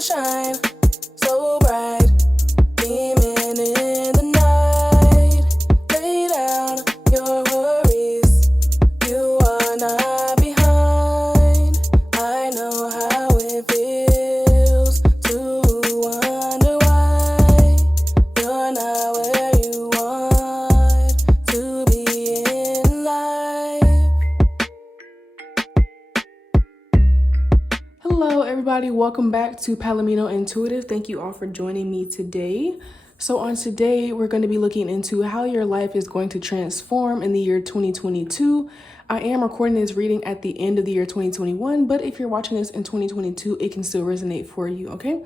shine so bright, beaming in the night. Lay down your worries, you are not behind. I know how it feels to wonder why you're not where you want to be in life. Hello everybody, welcome back to PalominoIntuitive. Thank you all for joining me today. So on today, we're going to be looking into how your life is going to transform in the year 2022. I am recording this reading at the end of the year 2021, but if you're watching this in 2022, it can still resonate for you, okay?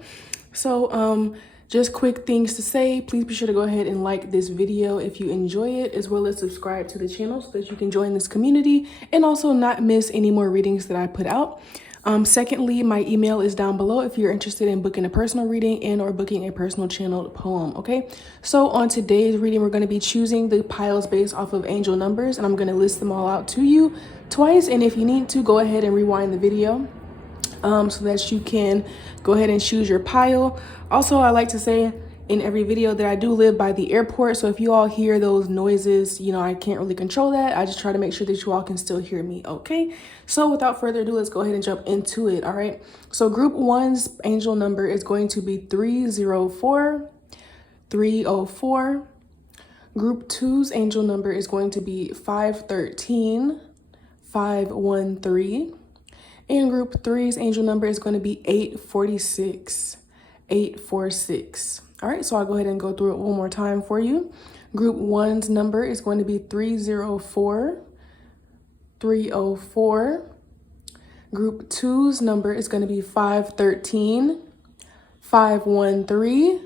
So just quick things to say. Please be sure to go ahead and like this video if you enjoy it, as well as subscribe to the channel so that you can join this community and also not miss any more readings that I put out. Secondly, my email is down below if you're interested in booking a personal reading and or booking a personal channeled poem, okay? So on today's reading, we're going to be choosing the piles based off of angel numbers, and I'm going to list them all out to you twice. And if you need to, go ahead and rewind the video so that you can go ahead and choose your pile. Also, I like to say in every video that I do live by the airport, so if you all hear those noises, you know, I can't really control that. I just try to make sure that you all can still hear me, okay? So without further ado, let's go ahead and jump into it, all right? So group one's angel number is going to be 304, 304. Group two's angel number is going to be 513, 513. And group three's angel number is going to be 846, 846. All right, so I'll go ahead and go through it one more time for you. Group one's number is going to be 304, 304. Group two's number is going to be 513, 513.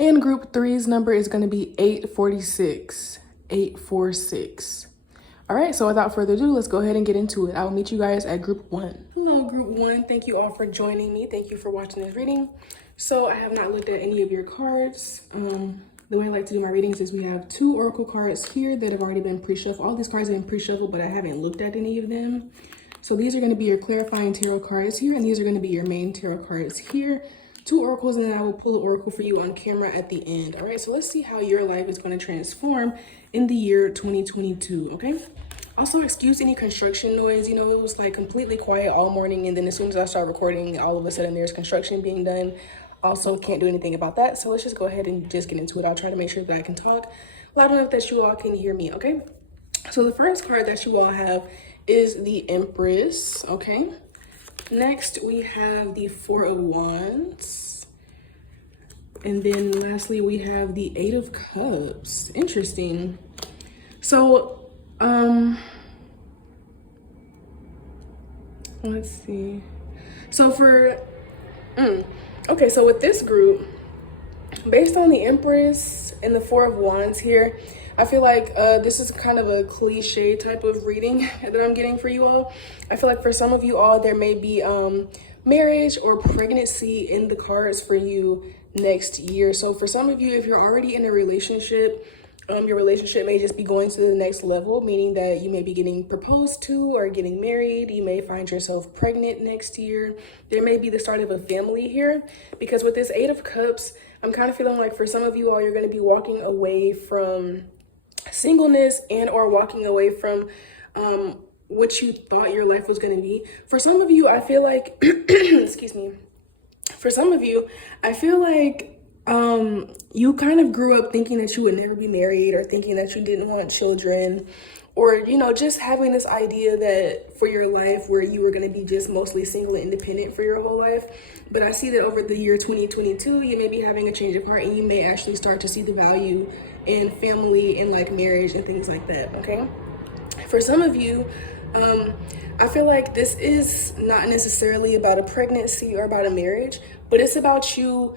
And group three's number is going to be 846, 846. All right, so without further ado, let's go ahead and get into it. I will meet you guys at group one. Hello, group one. Thank you all for joining me. Thank you for watching this reading. So I have not looked at any of your cards. The way I like to do my readings is we have two oracle cards here that have already been pre-shuffled. All these cards have been pre-shuffled, but I haven't looked at any of them. So these are going to be your clarifying tarot cards here, and these are going to be your main tarot cards here. Two oracles, and then I will pull the oracle for you on camera at the end. All right, so let's see how your life is going to transform in the year 2022, okay? Also, excuse any construction noise. You know, it was like completely quiet all morning, and then as soon as I start recording, all of a sudden there's construction being done. Also, can't do anything about that. So let's just go ahead and just get into it. I'll try to make sure that I can talk loud enough that you all can hear me, okay? So the first card that you all have is the Empress, okay? Next, we have the Four of Wands. And then lastly, we have the Eight of Cups. Interesting. So, let's see. So for, okay, so with this group, based on the Empress and the Four of Wands here, I feel like this is kind of a cliche type of reading that I'm getting for you all. I feel like for some of you all, there may be marriage or pregnancy in the cards for you next year. So for some of you, if you're already in a relationship, your relationship may just be going to the next level, meaning that you may be getting proposed to or getting married. You may find yourself pregnant next year. There may be the start of a family here, because with this Eight of Cups, I'm kind of feeling like for some of you all, you're going to be walking away from singleness and or walking away from what you thought your life was going to be. For some of you, I feel like, excuse me. For some of you, I feel like you kind of grew up thinking that you would never be married, or thinking that you didn't want children, or, you know, just having this idea that for your life where you were going to be just mostly single and independent for your whole life. But I see that over the year 2022, you may be having a change of heart, and you may actually start to see the value in family and like marriage and things like that, okay? For some of you, I feel like this is not necessarily about a pregnancy or about a marriage, but it's about you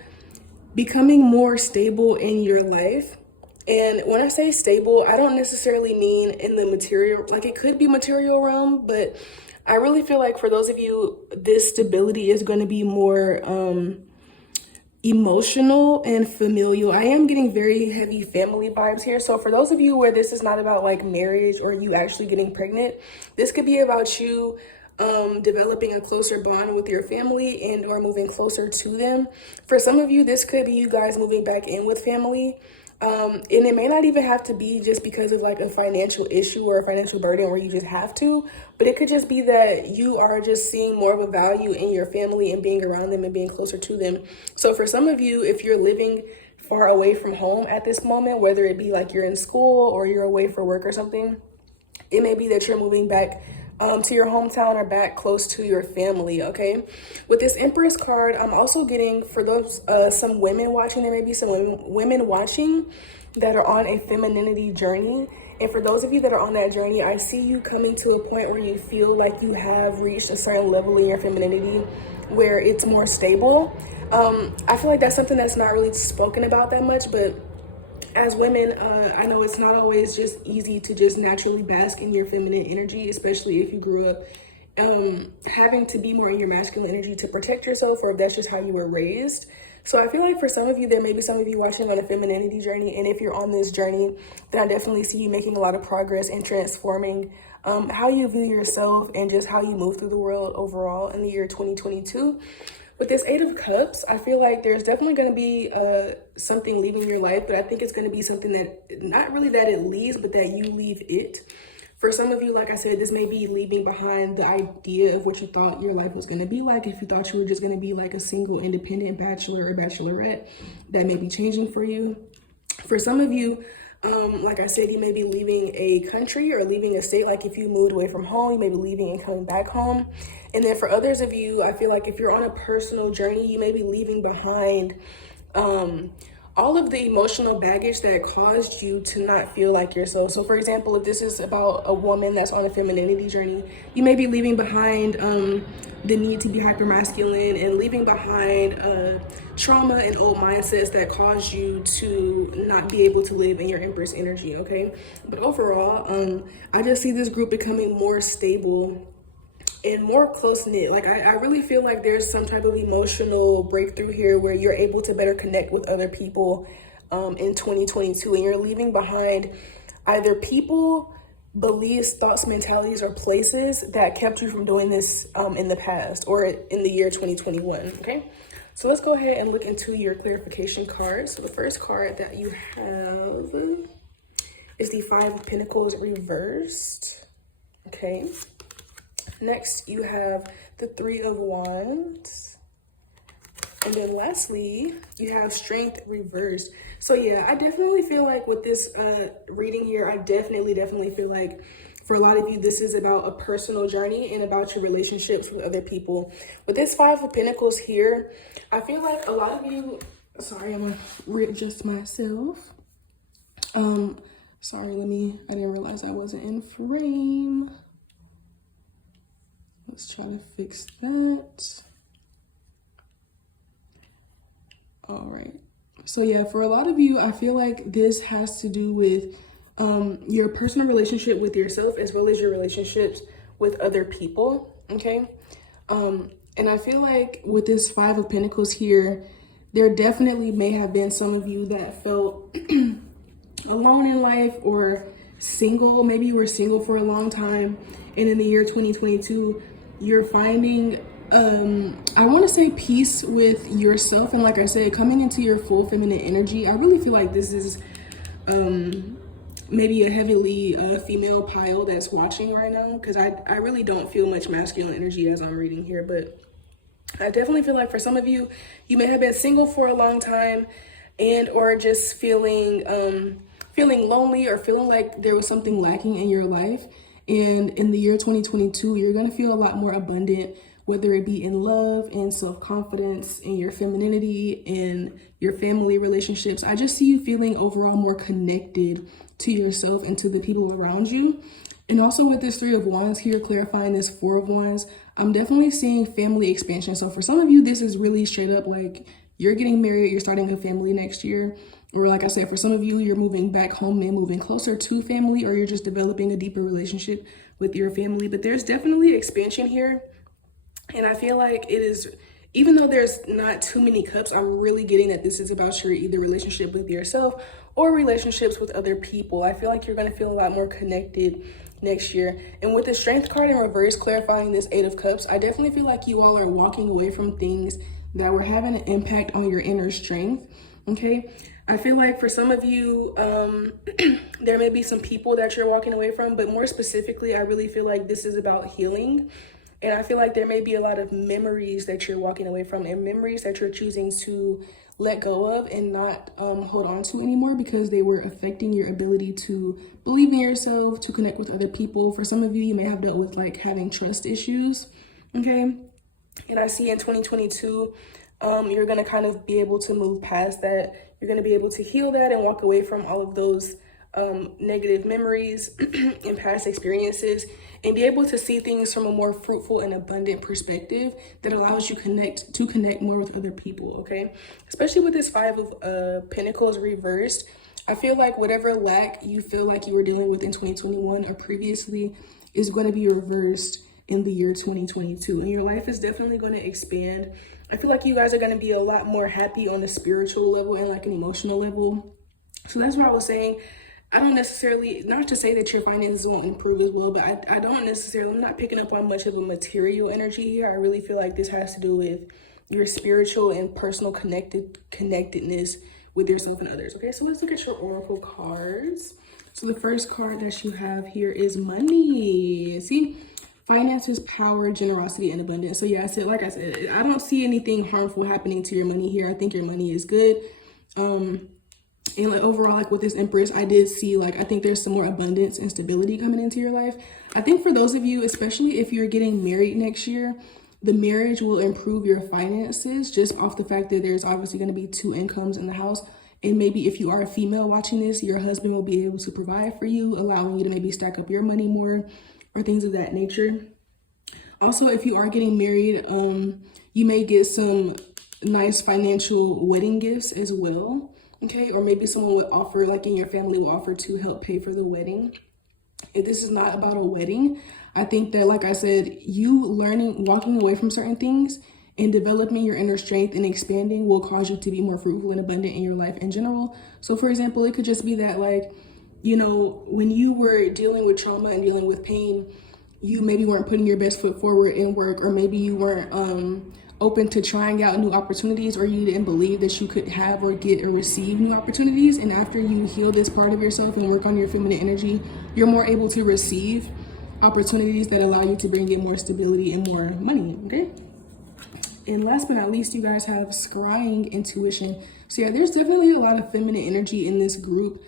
becoming more stable in your life. And when I say stable, I don't necessarily mean in the material, like it could be material realm, but I really feel like for those of you, this stability is going to be more emotional and familial. I am getting very heavy family vibes here. So for those of you where this is not about like marriage or you actually getting pregnant, this could be about you developing a closer bond with your family and or moving closer to them. For some of you, this could be you guys moving back in with family. And it may not even have to be just because of like a financial issue or a financial burden where you just have to, but it could just be that you are just seeing more of a value in your family and being around them and being closer to them. So for some of you, if you're living far away from home at this moment, whether it be like you're in school or you're away for work or something, it may be that you're moving back to your hometown or back close to your family, okay? With this Empress card, I'm also getting, for those, some women watching, there may be some women watching that are on a femininity journey. And for those of you that are on that journey, I see you coming to a point where you feel like you have reached a certain level in your femininity where it's more stable. I feel like that's something that's not really spoken about that much, but as women, I know it's not always just easy to just naturally bask in your feminine energy, especially if you grew up having to be more in your masculine energy to protect yourself, or if that's just how you were raised. So I feel like for some of you, there may be some of you watching on a femininity journey, and if you're on this journey, then I definitely see you making a lot of progress in transforming how you view yourself and just how you move through the world overall in the year 2022. With this Eight of Cups, I feel like there's definitely going to be something leaving your life, but I think it's going to be something that, not really that it leaves, but that you leave it. For some of you, like I said, this may be leaving behind the idea of what you thought your life was going to be like. If you thought you were just going to be like a single independent bachelor or bachelorette, that may be changing for you. For some of you, like I said, you may be leaving a country or leaving a state. Like if you moved away from home, you may be leaving and coming back home. And then for others of you, I feel like if you're on a personal journey, you may be leaving behind all of the emotional baggage that caused you to not feel like yourself. So for example, if this is about a woman that's on a femininity journey, you may be leaving behind the need to be hypermasculine and leaving behind trauma and old mindsets that caused you to not be able to live in your Empress energy, okay? But overall, I just see this group becoming more stable and more close-knit. Like I really feel like there's some type of emotional breakthrough here where you're able to better connect with other people in 2022, and you're leaving behind either people, beliefs, thoughts, mentalities, or places that kept you from doing this in the past or in the year 2021, okay? So let's go ahead and look into your clarification cards. So the first card that you have is the Five of Pentacles reversed, okay? Next, you have the Three of Wands. And then lastly, you have Strength reversed. So yeah, I definitely feel like with this reading here, I definitely feel like for a lot of you, this is about a personal journey and about your relationships with other people. With this Five of Pentacles here, I feel like a lot of you, sorry, I'm gonna readjust myself. Sorry, I didn't realize I wasn't in frame. Let's try to fix that. All right. So yeah, for a lot of you, I feel like this has to do with your personal relationship with yourself as well as your relationships with other people, okay? And I feel like with this Five of Pentacles here, there definitely may have been some of you that felt alone in life or single. Maybe you were single for a long time, and in the year 2022, you're finding I want to say peace with yourself. And like I said, coming into your full feminine energy, I really feel like this is maybe a heavily female pile that's watching right now, because I really don't feel much masculine energy as I'm reading here. But I definitely feel like for some of you, you may have been single for a long time and or just feeling lonely or feeling like there was something lacking in your life. And in the year 2022, you're going to feel a lot more abundant, whether it be in love and self-confidence, in your femininity, in your family relationships. I just see you feeling overall more connected to yourself and to the people around you. And also with this Three of Wands here, clarifying this Four of Wands, I'm definitely seeing family expansion. So for some of you, this is really straight up like you're getting married, you're starting a family next year. Or like I said, for some of you, you're moving back home and moving closer to family, or you're just developing a deeper relationship with your family. But there's definitely expansion here. And I feel like it is, even though there's not too many cups, I'm really getting that this is about your either relationship with yourself or relationships with other people. I feel like you're going to feel a lot more connected next year. And with the Strength card in reverse clarifying this Eight of Cups, I definitely feel like you all are walking away from things that were having an impact on your inner strength, okay? I feel like for some of you, there may be some people that you're walking away from, but more specifically, I really feel like this is about healing. And I feel like there may be a lot of memories that you're walking away from and memories that you're choosing to let go of and not hold on to anymore because they were affecting your ability to believe in yourself, to connect with other people. For some of you, you may have dealt with like having trust issues, okay? And I see in 2022, you're going to kind of be able to move past that. You're going to be able to heal that and walk away from all of those negative memories and past experiences and be able to see things from a more fruitful and abundant perspective that allows you to connect more with other people, okay? Especially with this Five of Pentacles reversed, I feel like whatever lack you feel like you were dealing with in 2021 or previously is going to be reversed in the year 2022, and your life is definitely going to expand. I feel like you guys are going to be a lot more happy on a spiritual level and like an emotional level. So that's what I was saying. I don't necessarily, not to say that your finances won't improve as well, but I don't necessarily, I'm not picking up on much of a material energy here. I really feel like this has to do with your spiritual and personal connectedness with yourself and others. Okay, so let's look at your oracle cards. So the first card that you have here is money. See, finances, power, generosity, and abundance. So yeah, like I said, I don't see anything harmful happening to your money here. I think your money is good. And like overall, like with this Empress, I did see like, I think there's some more abundance and stability coming into your life. I think for those of you, especially if you're getting married next year, the marriage will improve your finances just off the fact that there's obviously going to be two incomes in the house. And maybe if you are a female watching this, your husband will be able to provide for you, allowing you to maybe stack up your money more or things of that nature. Also, if you are getting married, you may get some nice financial wedding gifts as well. Okay, or maybe someone would offer, like in your family, will offer to help pay for the wedding. If this is not about a wedding, I think that, like I said, you walking away from certain things and developing your inner strength and expanding will cause you to be more fruitful and abundant in your life in general. So for example, it could just be that, like, you know, when you were dealing with trauma and dealing with pain, you maybe weren't putting your best foot forward in work, or maybe you weren't open to trying out new opportunities, or you didn't believe that you could have or get or receive new opportunities. And after you heal this part of yourself and work on your feminine energy, you're more able to receive opportunities that allow you to bring in more stability and more money, okay? And last but not least, you guys have scrying intuition. So yeah, there's definitely a lot of feminine energy in this group.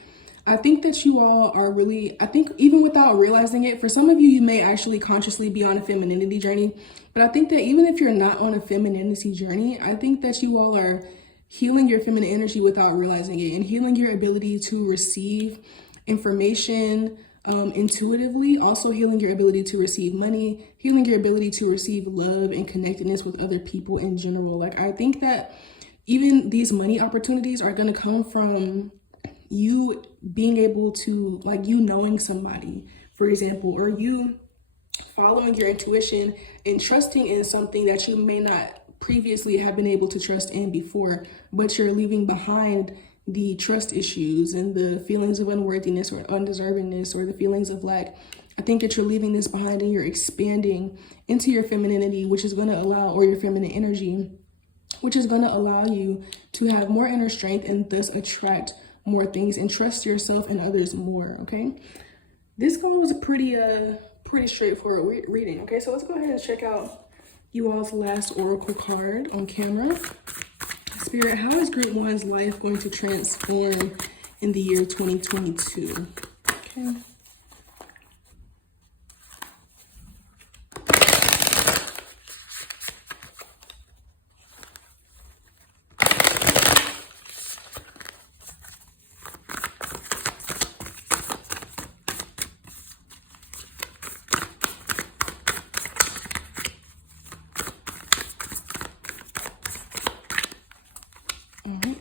I think that you all are really, I think even without realizing it, for some of you, you may actually consciously be on a femininity journey. But I think that even if you're not on a femininity journey, I think that you all are healing your feminine energy without realizing it, and healing your ability to receive information intuitively, also healing your ability to receive money, healing your ability to receive love and connectedness with other people in general. Like, I think that even these money opportunities are going to come from you being able to, like, you knowing somebody, for example, or you following your intuition and trusting in something that you may not previously have been able to trust in before, but you're leaving behind the trust issues and the feelings of unworthiness or undeservingness or the feelings of lack. I think that you're leaving this behind and you're expanding into your femininity, which is going to allow, or your feminine energy, which is going to allow you to have more inner strength and thus attract more things and trust yourself and others more, okay? This one was a pretty straightforward reading, okay? So let's go ahead and check out you all's last oracle card on camera. Spirit, how is group one's life going to transform in the year 2022? Okay.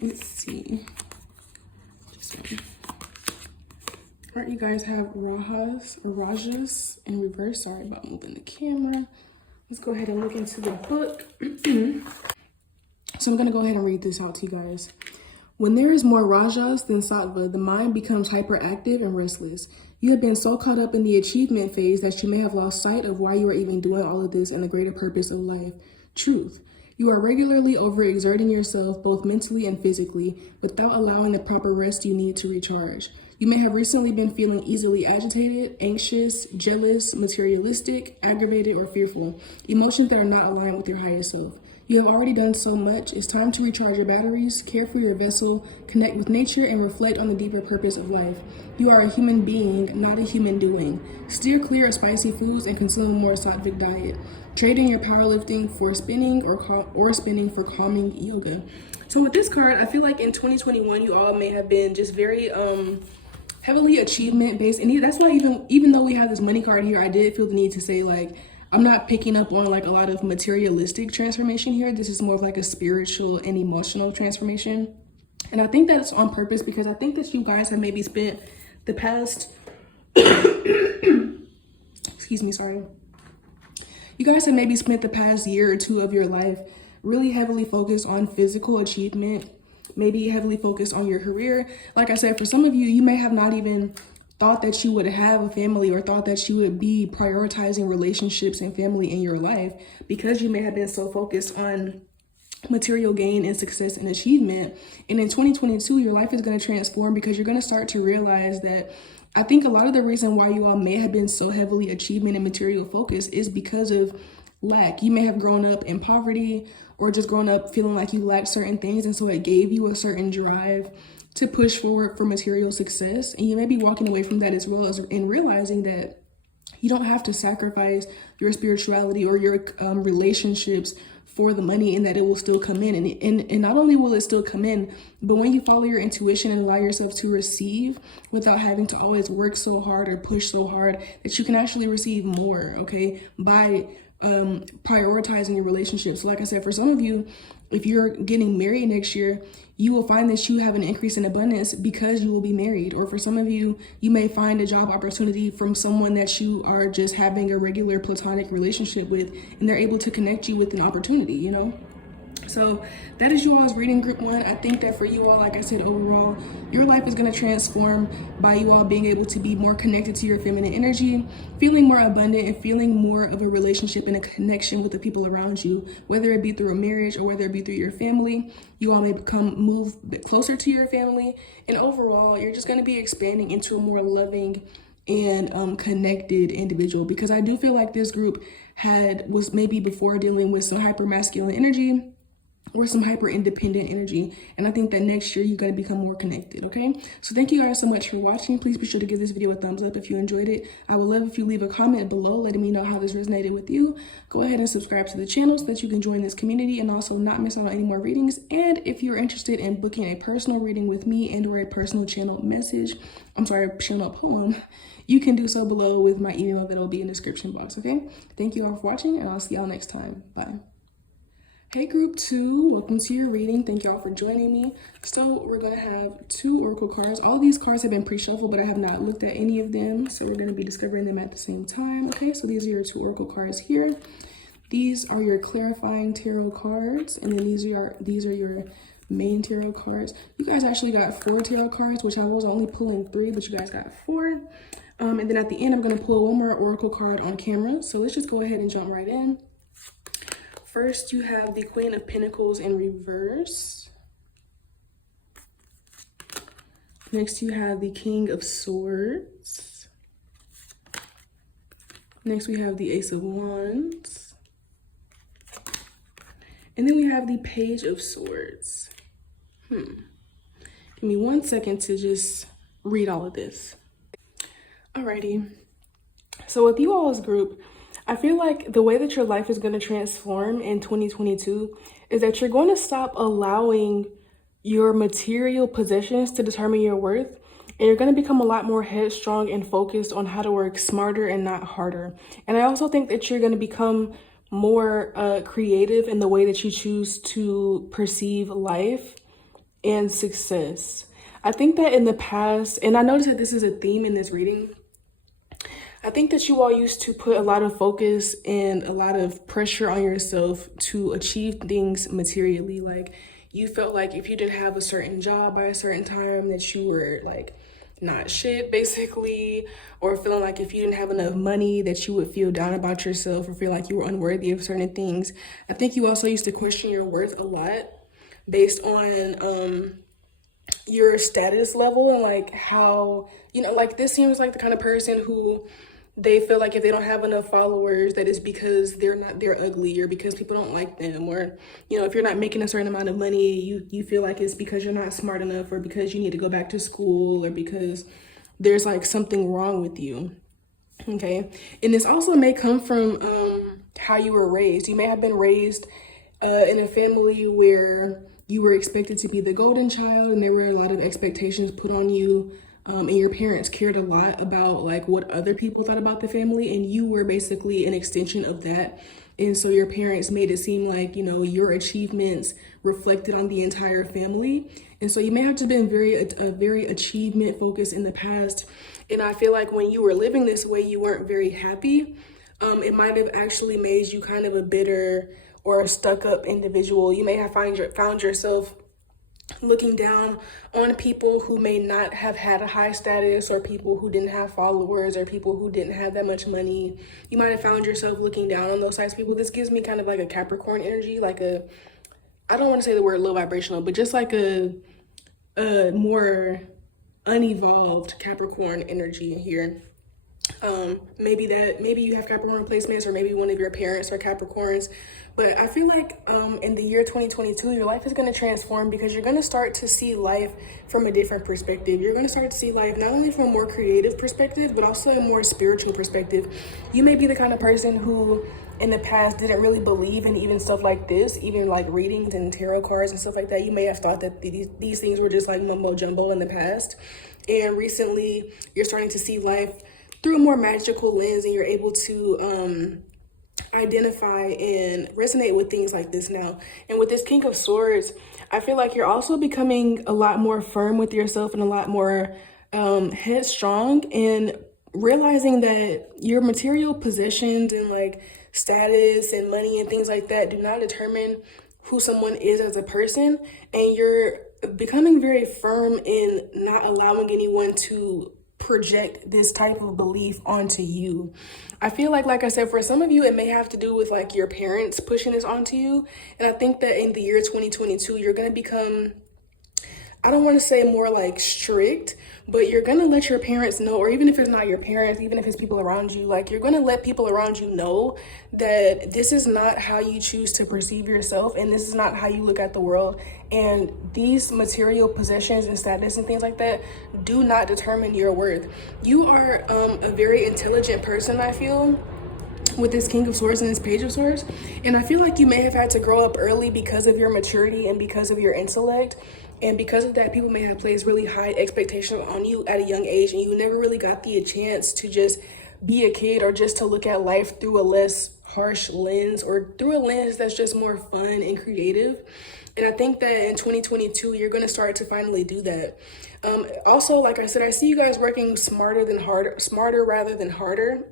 Let's see. All right, you guys have Rajas in reverse. Sorry about moving the camera. Let's go ahead and look into the book. So I'm gonna go ahead and read this out to you guys. When there is more Rajas than Sattva, the mind becomes hyperactive and restless. You have been so caught up in the achievement phase that you may have lost sight of why you are even doing all of this and the greater purpose of life. Truth. You are regularly overexerting yourself both mentally and physically without allowing the proper rest you need to recharge. You may have recently been feeling easily agitated, anxious, jealous, materialistic, aggravated, or fearful, emotions that are not aligned with your highest self. You have already done so much. It's time to recharge your batteries, care for your vessel, connect with nature, and reflect on the deeper purpose of life. You are a human being, not a human doing. Steer clear of spicy foods and consume a more sattvic diet. Trade in your powerlifting for spinning or spinning for calming yoga. So with this card, I feel like in 2021, you all may have been just very heavily achievement based, and that's why even though we have this money card here, I did feel the need to say, like, I'm not picking up on like a lot of materialistic transformation here. This is more of like a spiritual and emotional transformation, and I think that's on purpose because I think that you guys have maybe spent the past excuse me, sorry. You guys have maybe spent the past year or two of your life really heavily focused on physical achievement, maybe heavily focused on your career. Like I said, for some of you, you may have not even thought that you would have a family or thought that you would be prioritizing relationships and family in your life because you may have been so focused on material gain and success and achievement. And in 2022, your life is going to transform because you're going to start to realize that I think a lot of the reason why you all may have been so heavily achievement and material focused is because of lack. You may have grown up in poverty or just grown up feeling like you lacked certain things, and so it gave you a certain drive to push forward for material success. And you may be walking away from that as well as in realizing that you don't have to sacrifice your spirituality or your relationships for the money, and that it will still come in. And not only will it still come in, but when you follow your intuition and allow yourself to receive without having to always work so hard or push so hard, that you can actually receive more, okay, by prioritizing your relationships. So like I said, for some of you, if you're getting married next year, you will find that you have an increase in abundance because you will be married. Or for some of you, you may find a job opportunity from someone that you are just having a regular platonic relationship with, and they're able to connect you with an opportunity, you know? So that is you all's reading, group one. I think that for you all, like I said, overall, your life is going to transform by you all being able to be more connected to your feminine energy, feeling more abundant, and feeling more of a relationship and a connection with the people around you, whether it be through a marriage or whether it be through your family. You all may move a bit closer to your family, and overall, you're just going to be expanding into a more loving and connected individual, because I do feel like this group was maybe before dealing with some hyper masculine energy or some hyper independent energy, and I think that next year you're going to become more connected. Okay, so thank you guys so much for watching. Please be sure to give this video a thumbs up if you enjoyed it. I would love if you leave a comment below letting me know how this resonated with you. Go ahead and subscribe to the channel so that you can join this community and also not miss out on any more readings. And if you're interested in booking a personal reading with me and or a personal channel channel poem, you can do so below with my email that will be in the description box. Okay, thank you all for watching, and I'll see y'all next time. Bye. Hey group two, welcome to your reading. Thank y'all for joining me. So we're gonna have 2 oracle cards. All of these cards have been pre-shuffled, but I have not looked at any of them, so we're gonna be discovering them at the same time. Okay, so these are your 2 oracle cards here. These are your clarifying tarot cards, and then these are your main tarot cards. You guys actually got 4 tarot cards, which I was only pulling 3, but you guys got 4. And then at the end, I'm gonna pull one more oracle card on camera. So let's just go ahead and jump right in. First, you have the Queen of Pentacles in reverse. Next, you have the King of Swords. Next, we have the Ace of Wands. And then we have the Page of Swords. Give me 1 second to just read all of this. Alrighty. So with you all's group, I feel like the way that your life is going to transform in 2022 is that you're going to stop allowing your material possessions to determine your worth, and you're going to become a lot more headstrong and focused on how to work smarter and not harder. And I also think that you're going to become more creative in the way that you choose to perceive life and success. I think that in the past, and I noticed that this is a theme in this reading, I think that you all used to put a lot of focus and a lot of pressure on yourself to achieve things materially. Like, you felt like if you didn't have a certain job by a certain time, that you were like not shit, basically, or feeling like if you didn't have enough money that you would feel down about yourself or feel like you were unworthy of certain things. I think you also used to question your worth a lot based on your status level and like how, you know, like this seems like the kind of person who they feel like if they don't have enough followers that it's because they're ugly or because people don't like them, or, you know, if you're not making a certain amount of money, you feel like it's because you're not smart enough or because you need to go back to school or because there's like something wrong with you. Okay. And this also may come from how you were raised. You may have been raised in a family where you were expected to be the golden child and there were a lot of expectations put on you, and your parents cared a lot about like what other people thought about the family, and you were basically an extension of that. And so your parents made it seem like, you know, your achievements reflected on the entire family. And so you may have to been very achievement focused in the past. And I feel like when you were living this way, you weren't very happy. It might have actually made you kind of a bitter or a stuck up individual. You may have found yourself looking down on people who may not have had a high status, or people who didn't have followers, or people who didn't have that much money. You might have found yourself looking down on those types of people. This gives me kind of like a Capricorn energy, like I don't want to say the word low vibrational, but just like a more unevolved Capricorn energy here. Maybe you have Capricorn placements, or maybe one of your parents are Capricorns. But I feel like in the year 2022, your life is going to transform because you're going to start to see life from a different perspective. You're going to start to see life not only from a more creative perspective, but also a more spiritual perspective. You may be the kind of person who in the past didn't really believe in even stuff like this, even like readings and tarot cards and stuff like that. You may have thought that these things were just like mumbo jumbo in the past. And recently you're starting to see life through a more magical lens, and you're able to identify and resonate with things like this now. And with this King of Swords, I feel like you're also becoming a lot more firm with yourself and a lot more headstrong, and realizing that your material possessions and like status and money and things like that do not determine who someone is as a person. And you're becoming very firm in not allowing anyone to project this type of belief onto you. I feel like I said, for some of you, it may have to do with like your parents pushing this onto you. And I think that in the year 2022, you're going to become, I don't want to say more like strict, but you're going to let your parents know, or even if it's not your parents, even if it's people around you, like you're going to let people around you know that this is not how you choose to perceive yourself, and this is not how you look at the world. And these material possessions and status and things like that do not determine your worth. You are a very intelligent person, I feel, with this King of Swords and this Page of Swords. And I feel like you may have had to grow up early because of your maturity and because of your intellect. And because of that, people may have placed really high expectations on you at a young age, and you never really got the chance to just be a kid, or just to look at life through a less harsh lens, or through a lens that's just more fun and creative. And I think that in 2022, you're going to start to finally do that. Also, like I said, I see you guys working smarter rather than harder.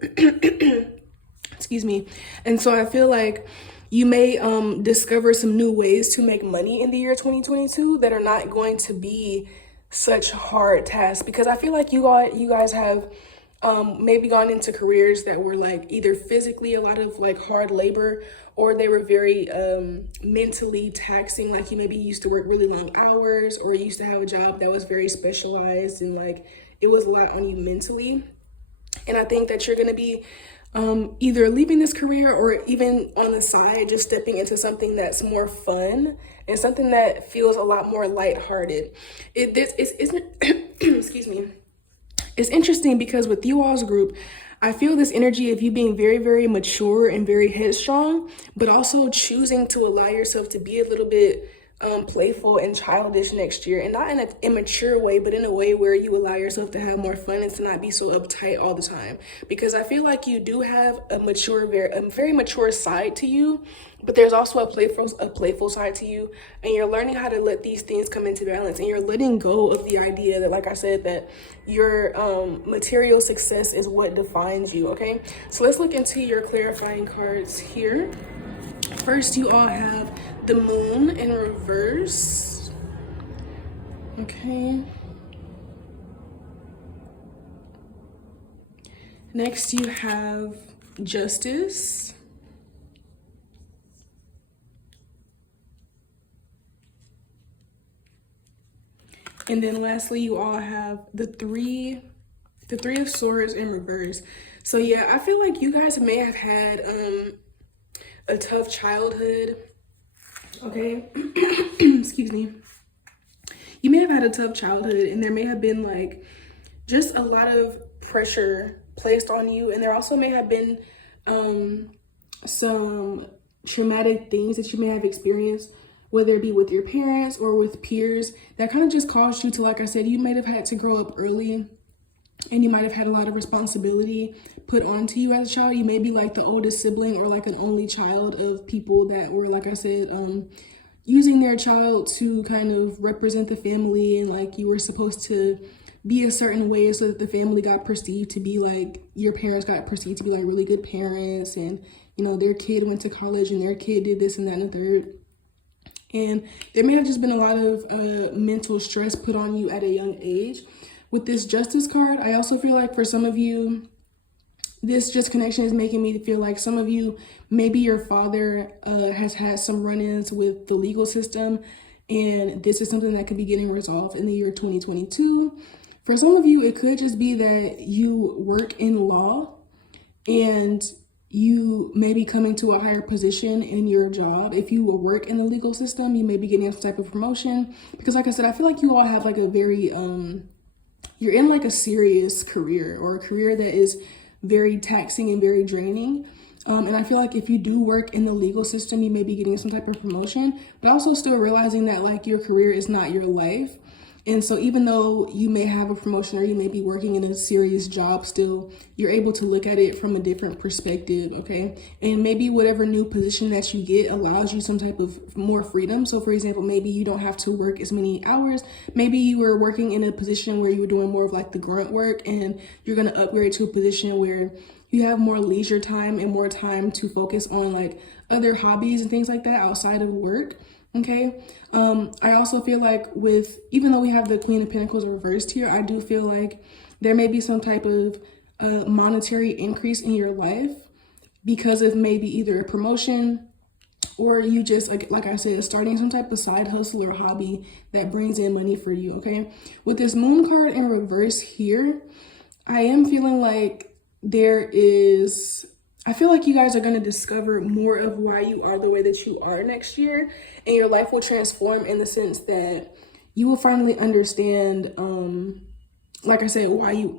Excuse me. And so I feel like you may discover some new ways to make money in the year 2022 that are not going to be such hard tasks, because I feel like you guys have maybe gone into careers that were like either physically a lot of like hard labor, or they were very mentally taxing. Like you maybe used to work really long hours, or you used to have a job that was very specialized and like it was a lot on you mentally. And I think that you're going to be either leaving this career, or even on the side, just stepping into something that's more fun and something that feels a lot more lighthearted. Excuse me. It's interesting because with you all's group, I feel this energy of you being very, very mature and very headstrong, but also choosing to allow yourself to be a little bit playful and childish next year, and not in an immature way, but in a way where you allow yourself to have more fun and to not be so uptight all the time. Because I feel like you do have a very mature side to you, but there's also a playful side to you, and you're learning how to let these things come into balance, and you're letting go of the idea that, like I said, that your material success is what defines you. Okay, so let's look into your clarifying cards here. First, you all have the Moon in reverse. Okay. Next, you have Justice. And then lastly, you all have the Three of Swords in reverse. So yeah, I feel like you guys may have had a tough childhood. Okay, excuse me. You may have had a tough childhood, and there may have been like just a lot of pressure placed on you, and there also may have been some traumatic things that you may have experienced, whether it be with your parents or with peers, that kind of just caused you to, like I said, you might have had to grow up early, and you might have had a lot of responsibility put onto you as a child. You may be like the oldest sibling or like an only child of people that were, like I said, using their child to kind of represent the family, and like you were supposed to be a certain way so that the family got perceived to be like, your parents got perceived to be like really good parents, and you know, their kid went to college and their kid did this and that and the third. And there may have just been a lot of mental stress put on you at a young age. With this Justice card, I also feel like for some of you, this just connection is making me feel like some of you, maybe your father has had some run-ins with the legal system, and this is something that could be getting resolved in the year 2022. For some of you, it could just be that you work in law and you may be coming to a higher position in your job. If you will work in the legal system, you may be getting some type of promotion, because like I said, I feel like you all have like a very you're in like a serious career, or a career that is very taxing and very draining. And I feel like if you do work in the legal system, you may be getting some type of promotion, but also still realizing that like your career is not your life. And so even though you may have a promotion or you may be working in a serious job still, you're able to look at it from a different perspective, okay? And maybe whatever new position that you get allows you some type of more freedom. So for example, maybe you don't have to work as many hours. Maybe you were working in a position where you were doing more of like the grunt work, and you're gonna upgrade to a position where you have more leisure time and more time to focus on like other hobbies and things like that outside of work. Okay. I also feel like even though we have the Queen of Pentacles reversed here, I do feel like there may be some type of monetary increase in your life because of maybe either a promotion, or you just, like I said, starting some type of side hustle or hobby that brings in money for you. Okay. With this Moon card in reverse here, I am feeling like I feel like you guys are going to discover more of why you are the way that you are next year, and your life will transform in the sense that you will finally understand, like I said, why you,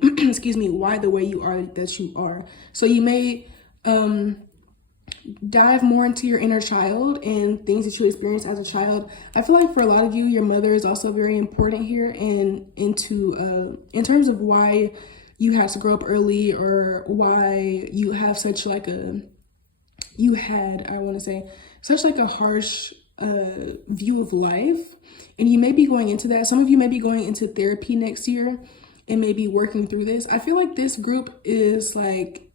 why the way you are that you are. So you may dive more into your inner child and things that you experienced as a child. I feel like for a lot of you, your mother is also very important here, and in terms of why you had to grow up early, or why you have such like a harsh view of life. And you may be going into that. Some of you may be going into therapy next year and maybe working through this. I feel like this group is like,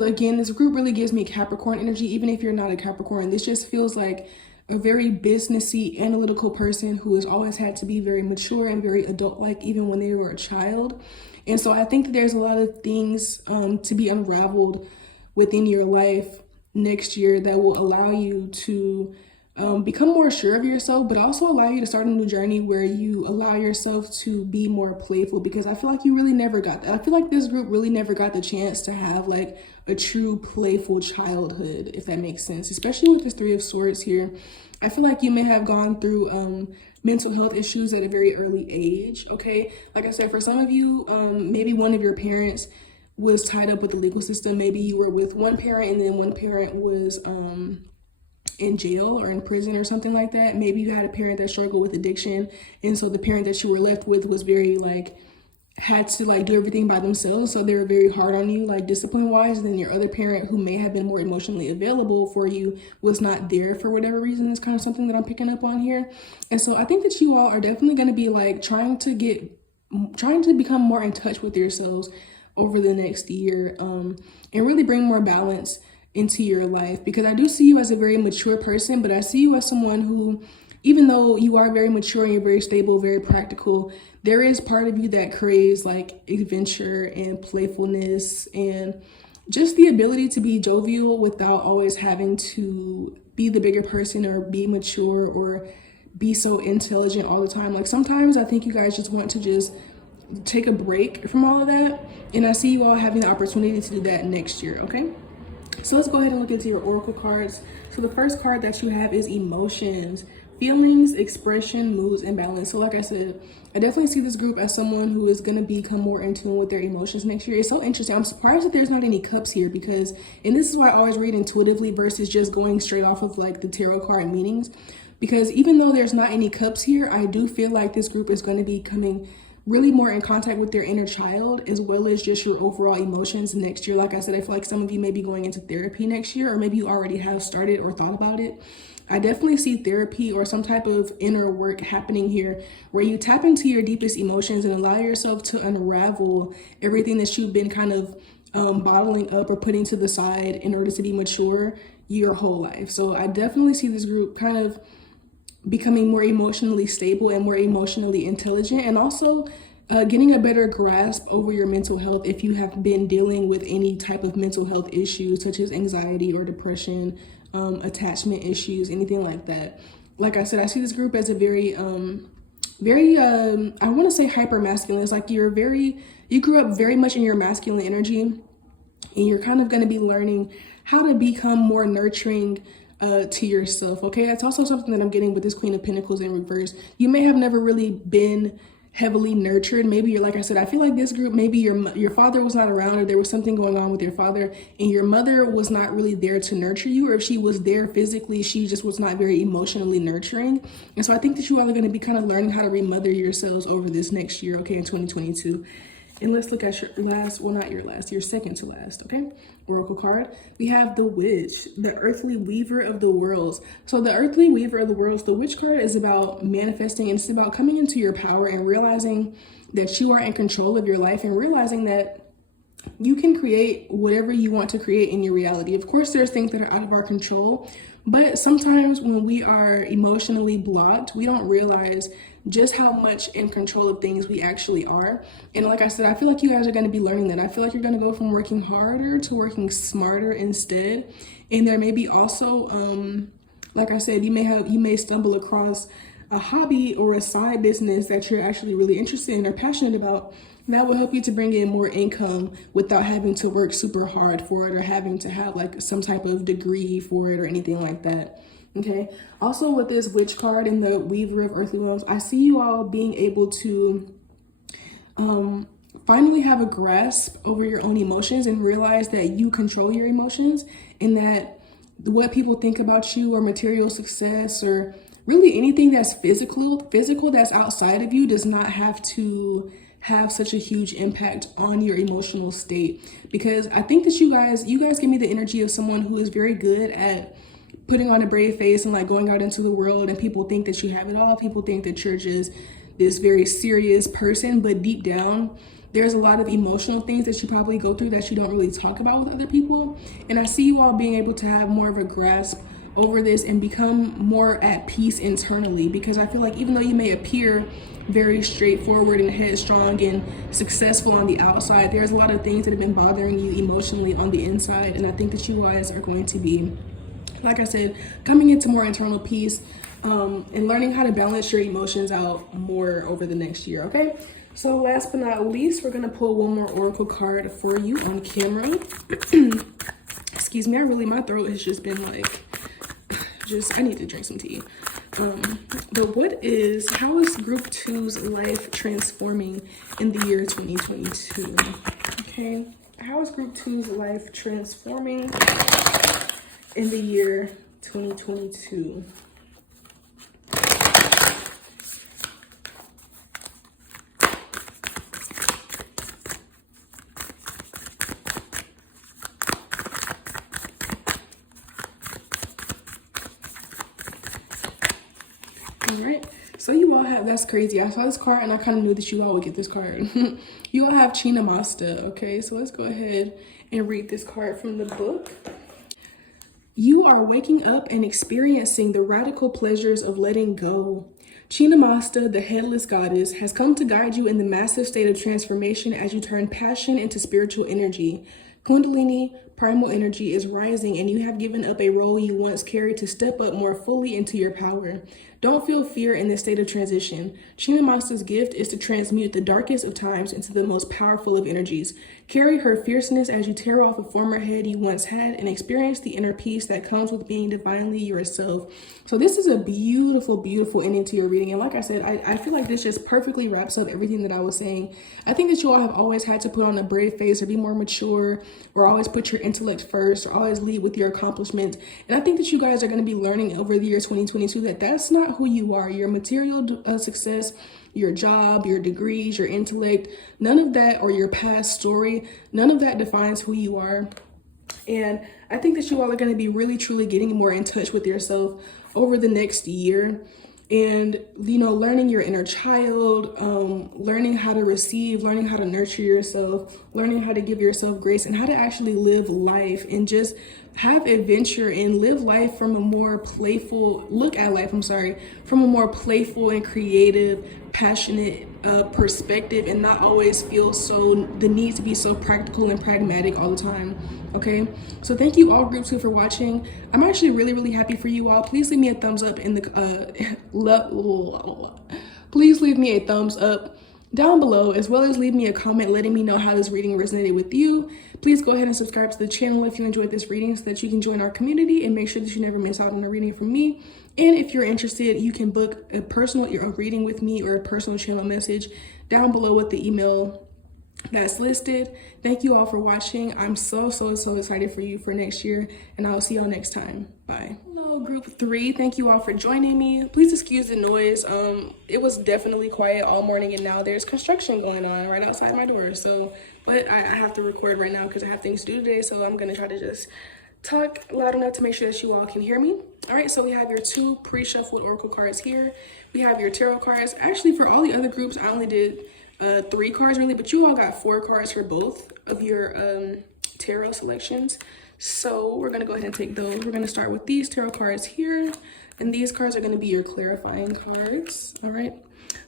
again, this group really gives me Capricorn energy. Even if you're not a Capricorn, this just feels like a very businessy, analytical person who has always had to be very mature and very adult-like, even when they were a child. And so I think that there's a lot of things to be unraveled within your life next year that will allow you to become more sure of yourself, but also allow you to start a new journey where you allow yourself to be more playful, because I feel like you really never got that. I feel like this group really never got the chance to have like a true playful childhood, if that makes sense, especially with this Three of Swords here. I feel like you may have gone through mental health issues at a very early age, okay? Like I said, for some of you, maybe one of your parents was tied up with the legal system. Maybe you were with one parent and then one parent was in jail or in prison or something like that. Maybe you had a parent that struggled with addiction, and so the parent that you were left with was very like, had to like do everything by themselves, so they were very hard on you like discipline wise. And then your other parent, who may have been more emotionally available for you, was not there for whatever reason. Is kind of something that I'm picking up on here. And so I think that you all are definitely going to be like trying to become more in touch with yourselves over the next year, and really bring more balance into your life, because I do see you as a very mature person, but I see you as someone who even though you are very mature and you're very stable, very practical, there is part of you that craves like adventure and playfulness and just the ability to be jovial without always having to be the bigger person or be mature or be so intelligent all the time. Like sometimes I think you guys just want to just take a break from all of that. And I see you all having the opportunity to do that next year, okay? So let's go ahead and look into your oracle cards. So the first card that you have is emotions, feelings, expression, moods, and balance. So like I said, I definitely see this group as someone who is going to become more in tune with their emotions next year. It's so interesting. I'm surprised that there's not any cups here because, and this is why I always read intuitively versus just going straight off of like the tarot card meanings. Because even though there's not any cups here, I do feel like this group is going to be coming really more in contact with their inner child as well as just your overall emotions next year. Like I said, I feel like some of you may be going into therapy next year, or maybe you already have started or thought about it. I definitely see therapy or some type of inner work happening here where you tap into your deepest emotions and allow yourself to unravel everything that you've been kind of bottling up or putting to the side in order to be mature your whole life. So I definitely see this group kind of becoming more emotionally stable and more emotionally intelligent, and also getting a better grasp over your mental health if you have been dealing with any type of mental health issues such as anxiety or depression, attachment issues, anything like that. Like I said, I see this group as a very I want to say hyper masculine. It's like you grew up very much in your masculine energy, and you're kind of going to be learning how to become more nurturing to yourself, okay? That's also something that I'm getting with this Queen of Pentacles in reverse. You may have never really been heavily nurtured. Maybe you're, like I said, I feel like this group, maybe your father was not around, or there was something going on with your father, and your mother was not really there to nurture you, or if she was there physically, she just was not very emotionally nurturing. And so I think that you all are going to be kind of learning how to remother yourselves over this next year, okay, in 2022. And let's look at your last, well, not your last, your second to last, okay? Oracle card. We have the Witch, the earthly weaver of the worlds. So the earthly weaver of the worlds, the Witch card is about manifesting, and it's about coming into your power and realizing that you are in control of your life and realizing that you can create whatever you want to create in your reality. Of course, there's things that are out of our control, but sometimes when we are emotionally blocked, we don't realize just how much in control of things we actually are. And like I said, I feel like you guys are going to be learning that. I feel like you're going to go from working harder to working smarter instead. And there may be also, like I said, you may stumble across a hobby or a side business that you're actually really interested in or passionate about that will help you to bring in more income without having to work super hard for it or having to have like some type of degree for it or anything like that. Okay. Also with this Witch card and the Weaver of Earthly Realms, I see you all being able to finally have a grasp over your own emotions and realize that you control your emotions, and that what people think about you or material success or really anything that's physical that's outside of you does not have to have such a huge impact on your emotional state. Because I think that you guys give me the energy of someone who is very good at putting on a brave face and like going out into the world, and people think that you have it all. People think that you're just this very serious person, but deep down there's a lot of emotional things that you probably go through that you don't really talk about with other people. And I see you all being able to have more of a grasp over this and become more at peace internally, because I feel like even though you may appear very straightforward and headstrong and successful on the outside, there's a lot of things that have been bothering you emotionally on the inside. And I think that you guys are going to be, like I said, coming into more internal peace and learning how to balance your emotions out more over the next year, okay? So last but not least, we're going to pull one more oracle card for you on camera. Excuse me, my throat has just been like, I need to drink some tea. But how is group 2's life transforming in the year 2022? Okay, how is group 2's life transforming in the year 2022? All right, so you all have, that's crazy. I saw this card and I kind of knew that you all would get this card. You all have China Masta, okay? So let's go ahead and read this card from the book. You are waking up and experiencing the radical pleasures of letting go. Chinamasta, the headless goddess, has come to guide you in the massive state of transformation as you turn passion into spiritual energy. Kundalini, primal energy, is rising and you have given up a role you once carried to step up more fully into your power. Don't feel fear in this state of transition. Chinamasta's gift is to transmute the darkest of times into the most powerful of energies. Carry her fierceness as you tear off a former head you once had and experience the inner peace that comes with being divinely yourself. So this is a beautiful, beautiful ending to your reading. And like I said, I feel like this just perfectly wraps up everything that I was saying. I think that you all have always had to put on a brave face or be more mature or always put your intellect first or always lead with your accomplishments. And I think that you guys are going to be learning over the year 2022 that that's not who you are. Your material success, your job, your degrees, your intellect, none of that, or your past story, none of that defines who you are. And I think that you all are going to be really, truly getting more in touch with yourself over the next year. And, you know, learning your inner child, learning how to receive, learning how to nurture yourself, learning how to give yourself grace and how to actually live life and just have adventure and live life from a more playful, from a more playful and creative, passionate perspective, and not always feel so the need to be so practical and pragmatic all the time. Okay, so thank you all group 2 for watching. I'm actually really, really happy for you all. Please leave me a thumbs up in the please leave me a thumbs up down below, as well as leave me a comment letting me know how this reading resonated with you. Please go ahead and subscribe to the channel if you enjoyed this reading so that you can join our community and make sure that you never miss out on a reading from me. And if you're interested, you can book a personal reading with me or a personal channel message down below with the email that's listed. Thank you all for watching. I'm so excited for you for next year, and I'll see y'all next time. Bye. Hello group 3, thank you all for joining me. Please excuse the noise. It was definitely quiet all morning, and now there's construction going on right outside my door. So but I have to record right now because I have things to do today, so I'm gonna try to just talk loud enough to make sure that you all can hear me. All right, so we have your 2 pre-shuffled oracle cards here. We have your tarot cards. Actually, for all the other groups, I only did 3 cards really, but you all got 4 cards for both of your tarot selections. So we're gonna go ahead and take those. We're gonna start with these tarot cards here, and these cards are gonna be your clarifying cards. All right,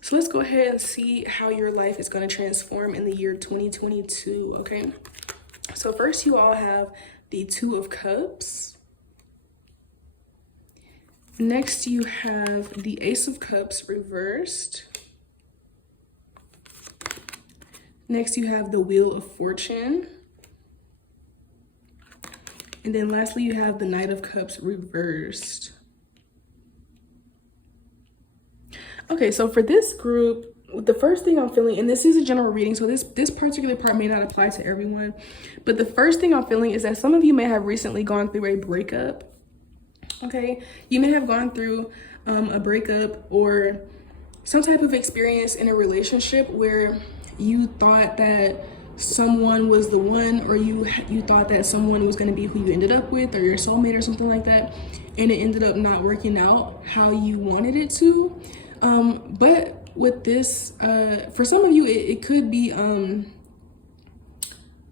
so let's go ahead and see how your life is gonna transform in the year 2022. Okay, so first you all have the 2 of Cups. Next you have the Ace of Cups reversed. Next, you have the Wheel of Fortune. And then lastly, you have the Knight of Cups reversed. Okay, so for this group, the first thing I'm feeling, and this is a general reading, so this particular part may not apply to everyone, but the first thing I'm feeling is that some of you may have recently gone through a breakup. Okay, you may have gone through a breakup or some type of experience in a relationship where you thought that someone was the one, or you thought that someone was going to be who you ended up with, or your soulmate or something like that, and it ended up not working out how you wanted it to. But with this, for some of you, it could be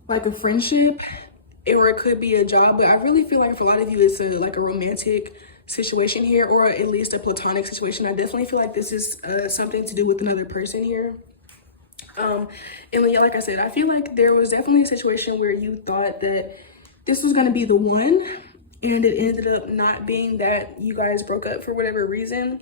like a friendship, or it could be a job, but I really feel like for a lot of you it's like a romantic situation here, or at least a platonic situation. I definitely feel like this is something to do with another person here. And like I said, I feel like there was definitely a situation where you thought that this was going to be the one, and it ended up not being that. You guys broke up for whatever reason.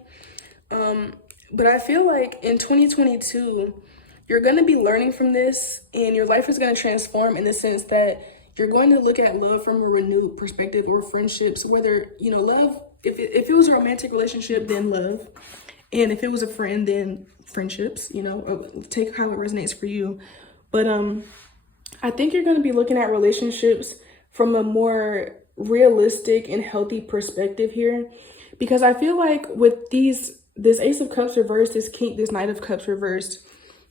But I feel like in 2022, you're going to be learning from this, and your life is going to transform in the sense that you're going to look at love from a renewed perspective, or friendships, whether, you know, love, if it was a romantic relationship, then love. And if it was a friend, then friendships, you know, take how it resonates for you. But I think you're going to be looking at relationships from a more realistic and healthy perspective here, because I feel like with this Ace of Cups reversed, this Knight of Cups reversed,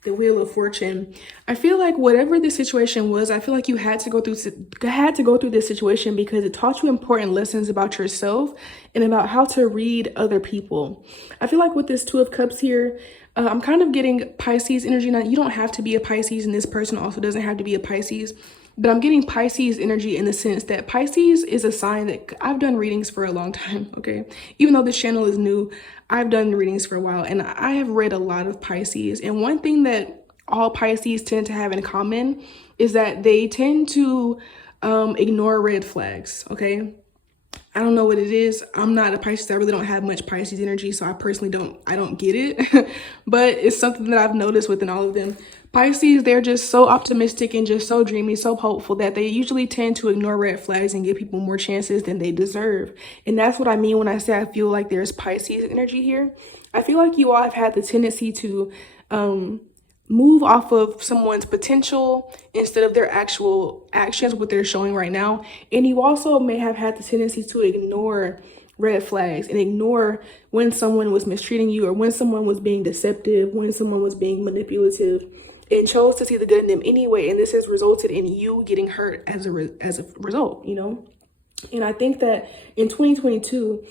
the Wheel of Fortune, I feel like whatever the situation was, I feel like you had to go through this situation because it taught you important lessons about yourself and about how to read other people. I feel like with this 2 of Cups here, I'm kind of getting Pisces energy. Now, you don't have to be a Pisces, and this person also doesn't have to be a Pisces, but I'm getting Pisces energy in the sense that Pisces is a sign that I've done readings for a long time, okay? Even though this channel is new, I've done readings for a while, and I have read a lot of Pisces. And one thing that all Pisces tend to have in common is that they tend to ignore red flags, okay? I don't know what it is. I'm not a Pisces. I really don't have much Pisces energy, so I personally don't get it. But it's something that I've noticed within all of them. Pisces, they're just so optimistic and just so dreamy, so hopeful that they usually tend to ignore red flags and give people more chances than they deserve. And that's what I mean when I say I feel like there's Pisces energy here. I feel like you all have had the tendency to move off of someone's potential instead of their actual actions, what they're showing right now. And you also may have had the tendency to ignore red flags and ignore when someone was mistreating you or when someone was being deceptive, when someone was being manipulative, and chose to see the good in them anyway. And this has resulted in you getting hurt as a result, you know? And I think that in 2022,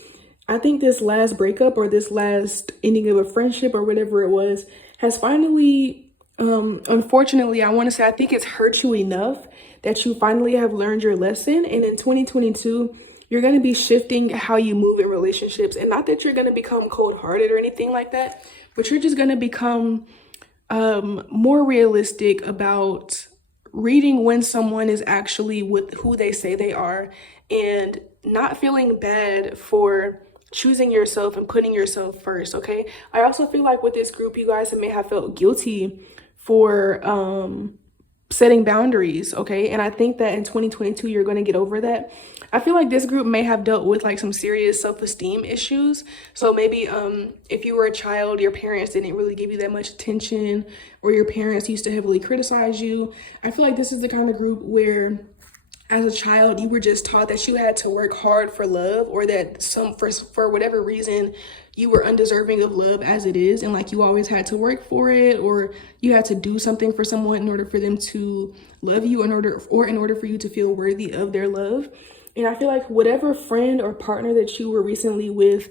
I think this last breakup or this last ending of a friendship or whatever it was has finally, unfortunately, I want to say, I think it's hurt you enough that you finally have learned your lesson. And in 2022, you're going to be shifting how you move in relationships. And not that you're going to become cold-hearted or anything like that, but you're just going to become more realistic about reading when someone is actually with who they say they are and not feeling bad for choosing yourself and putting yourself first, okay? I also feel like with this group, you guys may have felt guilty for setting boundaries, okay? And I think that in 2022, you're going to get over that. I feel like this group may have dealt with like some serious self-esteem issues. So maybe if you were a child, your parents didn't really give you that much attention, or your parents used to heavily criticize you. I feel like this is the kind of group where as a child, you were just taught that you had to work hard for love, or that for whatever reason, you were undeserving of love as it is. And like you always had to work for it, or you had to do something for someone in order for them to love you, in order for you to feel worthy of their love. And I feel like whatever friend or partner that you were recently with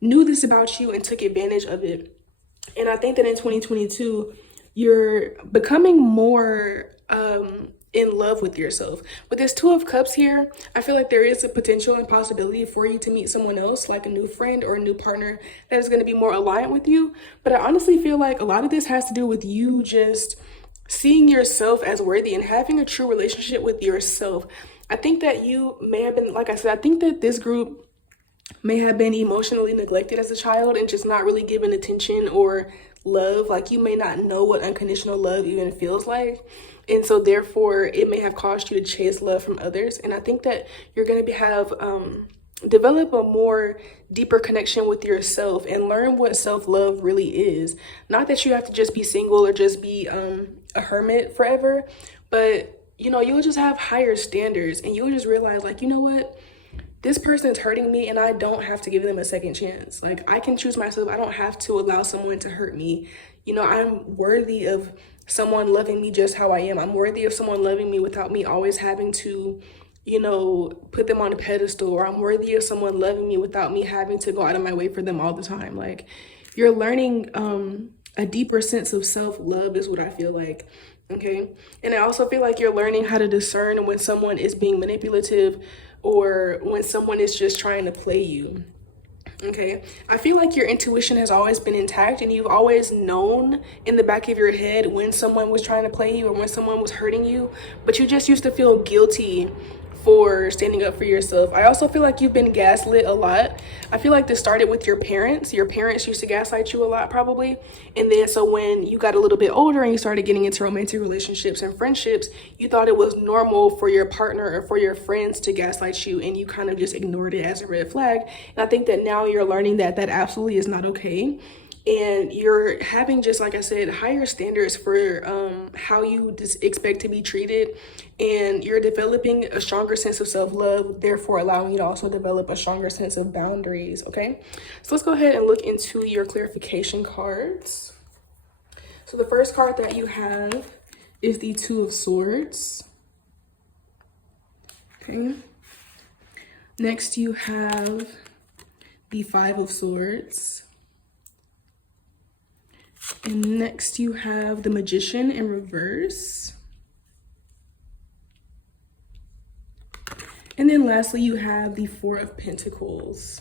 knew this about you and took advantage of it. And I think that in 2022, you're becoming more in love with yourself. With this Two of Cups here, I feel like there is a potential and possibility for you to meet someone else, like a new friend or a new partner that is going to be more aligned with you. But I honestly feel like a lot of this has to do with you just seeing yourself as worthy and having a true relationship with yourself. I think that you may have been, like I said, I think that this group may have been emotionally neglected as a child and just not really given attention or love. Like you may not know what unconditional love even feels like. And so therefore it may have caused you to chase love from others. And I think that you're going to develop a more deeper connection with yourself and learn what self-love really is. Not that you have to just be single or just be a hermit forever, but you know, you'll just have higher standards and you'll just realize like, you know what? This person is hurting me and I don't have to give them a second chance. Like I can choose myself. I don't have to allow someone to hurt me. You know, I'm worthy of someone loving me just how I am. I'm worthy of someone loving me without me always having to, you know, put them on a pedestal, or I'm worthy of someone loving me without me having to go out of my way for them all the time. Like you're learning a deeper sense of self-love is what I feel like. Okay. And I also feel like you're learning how to discern when someone is being manipulative or when someone is just trying to play you. Okay. I feel like your intuition has always been intact and you've always known in the back of your head when someone was trying to play you or when someone was hurting you, but you just used to feel guilty for standing up for yourself. I also feel like you've been gaslit a lot. I feel like this started with your parents. Your parents used to gaslight you a lot probably. And then so when you got a little bit older and you started getting into romantic relationships and friendships, you thought it was normal for your partner or for your friends to gaslight you and you kind of just ignored it as a red flag. And I think that now you're learning that that absolutely is not okay. And you're having, just like I said, higher standards for how you expect to be treated. And you're developing a stronger sense of self-love, therefore allowing you to also develop a stronger sense of boundaries, okay? So let's go ahead and look into your clarification cards. So the first card that you have is the Two of Swords. Okay. Next you have the Five of Swords. And next you have the Magician in reverse. And then lastly, you have the Four of Pentacles.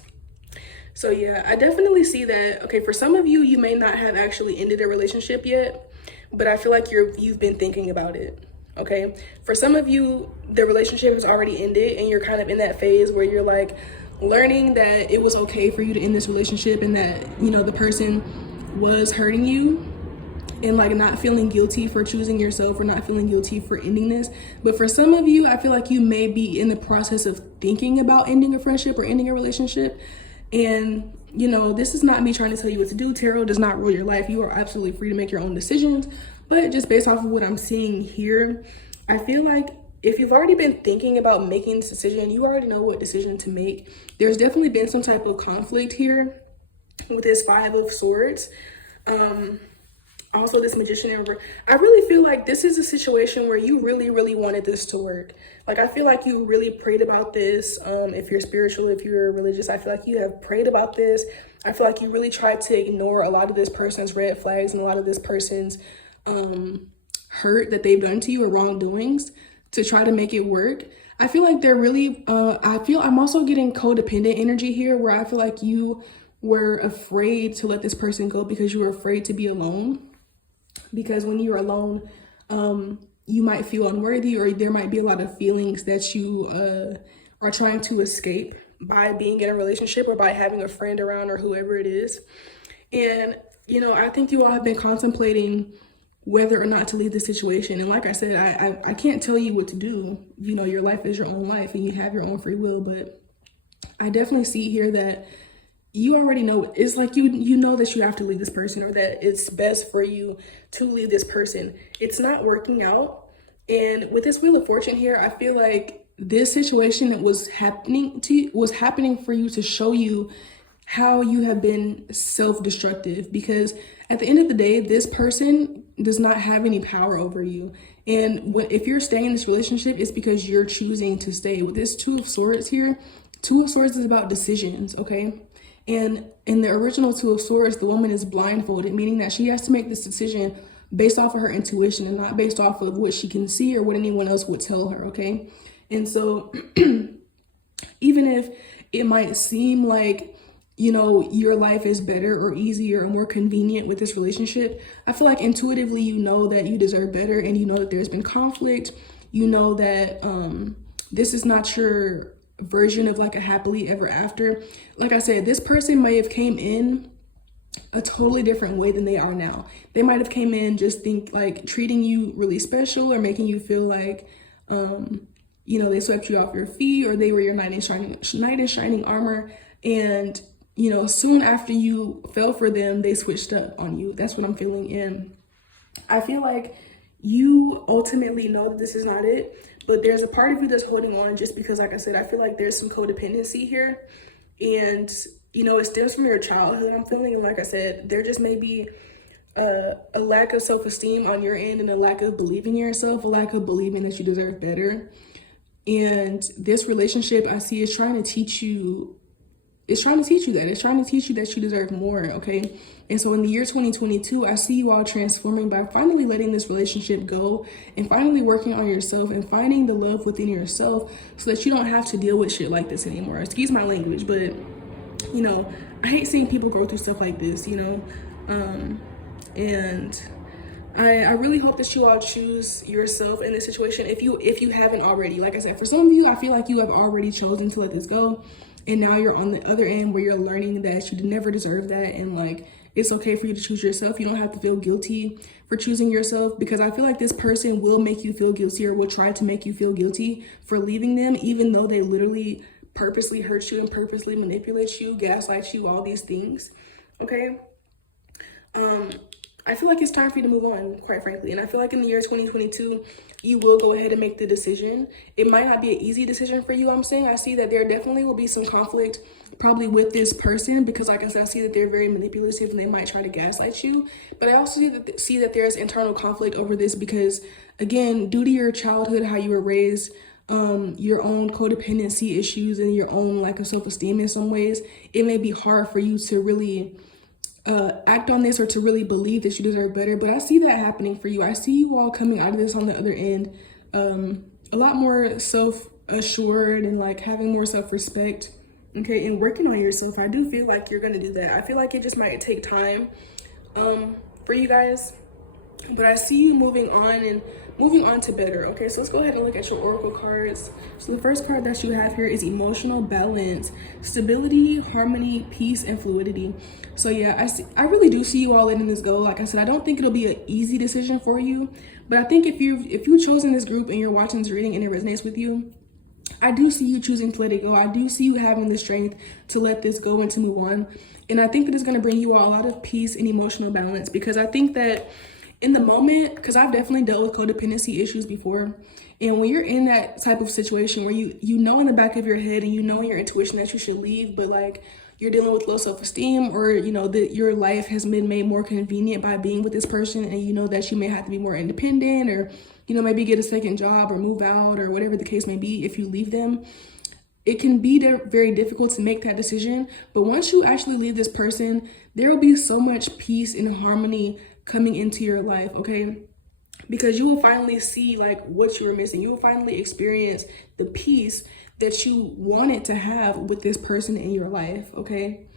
So yeah, I definitely see that. Okay, for some of you, you may not have actually ended a relationship yet, but I feel like you've been thinking about it. Okay, for some of you, the relationship has already ended and you're kind of in that phase where you're like learning that it was okay for you to end this relationship, and that, you know, the person was hurting you, and like not feeling guilty for choosing yourself or not feeling guilty for ending this. But for some of you, I feel like you may be in the process of thinking about ending a friendship or ending a relationship. And, you know, this is not me trying to tell you what to do. Tarot does not rule your life. You are absolutely free to make your own decisions. But just based off of what I'm seeing here, I feel like if you've already been thinking about making this decision, you already know what decision to make. There's definitely been some type of conflict here with this Five of Swords. Also this Magician Emperor. I really feel like this is a situation where you really wanted this to work. Like, I feel like you really prayed about this. If you're spiritual, if you're religious, I feel like you have prayed about this. I feel like you really tried to ignore a lot of this person's red flags and a lot of this person's hurt that they've done to you or wrongdoings to try to make it work. I feel like they're really, I'm also getting codependent energy here, where I feel like you were afraid to let this person go because you were afraid to be alone. Because when you're alone, you might feel unworthy, or there might be a lot of feelings that you are trying to escape by being in a relationship or by having a friend around or whoever it is. And, you know, I think you all have been contemplating whether or not to leave the situation. And like I said, I can't tell you what to do. You know, your life is your own life and you have your own free will. But I definitely see here that you already know. It's like you know that you have to leave this person, or that it's best for you to leave this person. It's not working out. And with this Wheel of Fortune here, I feel like this situation that was happening for you to show you how you have been self-destructive. Because at the end of the day, this person does not have any power over you. And if you're staying in this relationship, it's because you're choosing to stay. With this Two of Swords here, Two of Swords is about decisions, okay? And in the original Two of Swords, the woman is blindfolded, meaning that she has to make this decision based off of her intuition and not based off of what she can see or what anyone else would tell her, okay? And so even if it might seem like, you know, your life is better or easier or more convenient with this relationship, I feel like intuitively you know that you deserve better, and you know that there's been conflict. You know that this is not your version of like a happily ever after. Like I said, this person may have came in a totally different way than they are now. They might have came in just treating you really special, or making you feel like you know, they swept you off your feet, or they were your knight in shining armor. And, you know, soon after you fell for them, they switched up on you. That's what I'm feeling. And I feel like you ultimately know that this is not it, but there's a part of you that's holding on just because, like I said, I feel like there's some codependency here. And, you know, it stems from your childhood, I'm feeling. And like I said, there just may be a lack of self-esteem on your end, and a lack of believing in yourself, a lack of believing that you deserve better. And this relationship, I see, is trying to teach you that. It's trying to teach you that you deserve more, okay? And so in the year 2022, I see you all transforming by finally letting this relationship go, and finally working on yourself and finding the love within yourself, so that you don't have to deal with shit like this anymore. Excuse my language, but, you know, I hate seeing people go through stuff like this, you know? And I really hope that you all choose yourself in this situation, if you haven't already. Like I said, for some of you, I feel like you have already chosen to let this go, and now you're on the other end where you're learning that you never deserve that, and like, it's okay for you to choose yourself. You don't have to feel guilty for choosing yourself, because I feel like this person will make you feel guilty, or will try to make you feel guilty for leaving them, even though they literally purposely hurt you and purposely manipulate you, gaslight you, all these things, okay? I feel like it's time for you to move on, quite frankly. And I feel like in the year 2022, you will go ahead and make the decision. It might not be an easy decision for you, I see that there definitely will be some conflict probably with this person, because like I said, I see that they're very manipulative and they might try to gaslight you. But I also see that there's internal conflict over this, because again, due to your childhood, how you were raised, your own codependency issues and your own lack of self-esteem in some ways, it may be hard for you to really act on this, or to really believe that you deserve better. But I see that happening for you. I see you all coming out of this on the other end a lot more assured and like having more self-respect, okay, and working on yourself. I do feel like you're gonna do that. I feel like it just might take time for you guys, but I see you moving on to better. Okay, so let's go ahead and look at your oracle cards. So the first card that you have here is emotional balance, stability, harmony, peace, and fluidity. So yeah, I really do see you all letting this go. Like I said, I don't think it'll be an easy decision for you, but I think if you've chosen this group and you're watching this reading and it resonates with you, I do see you choosing to let it go. I do see you having the strength to let this go and to move on. And I think that it's going to bring you all a lot of peace and emotional balance, because I think that in the moment, because I've definitely dealt with codependency issues before, and when you're in that type of situation where you know in the back of your head and you know in your intuition that you should leave, but like you're dealing with low self-esteem, or you know that your life has been made more convenient by being with this person, and you know that you may have to be more independent, or you know, maybe get a second job or move out or whatever the case may be if you leave them. It can be very difficult to make that decision, but once you actually leave this person, there will be so much peace and harmony coming into your life, okay? Because you will finally see like what you were missing. You will finally experience the peace that you wanted to have with this person in your life, okay?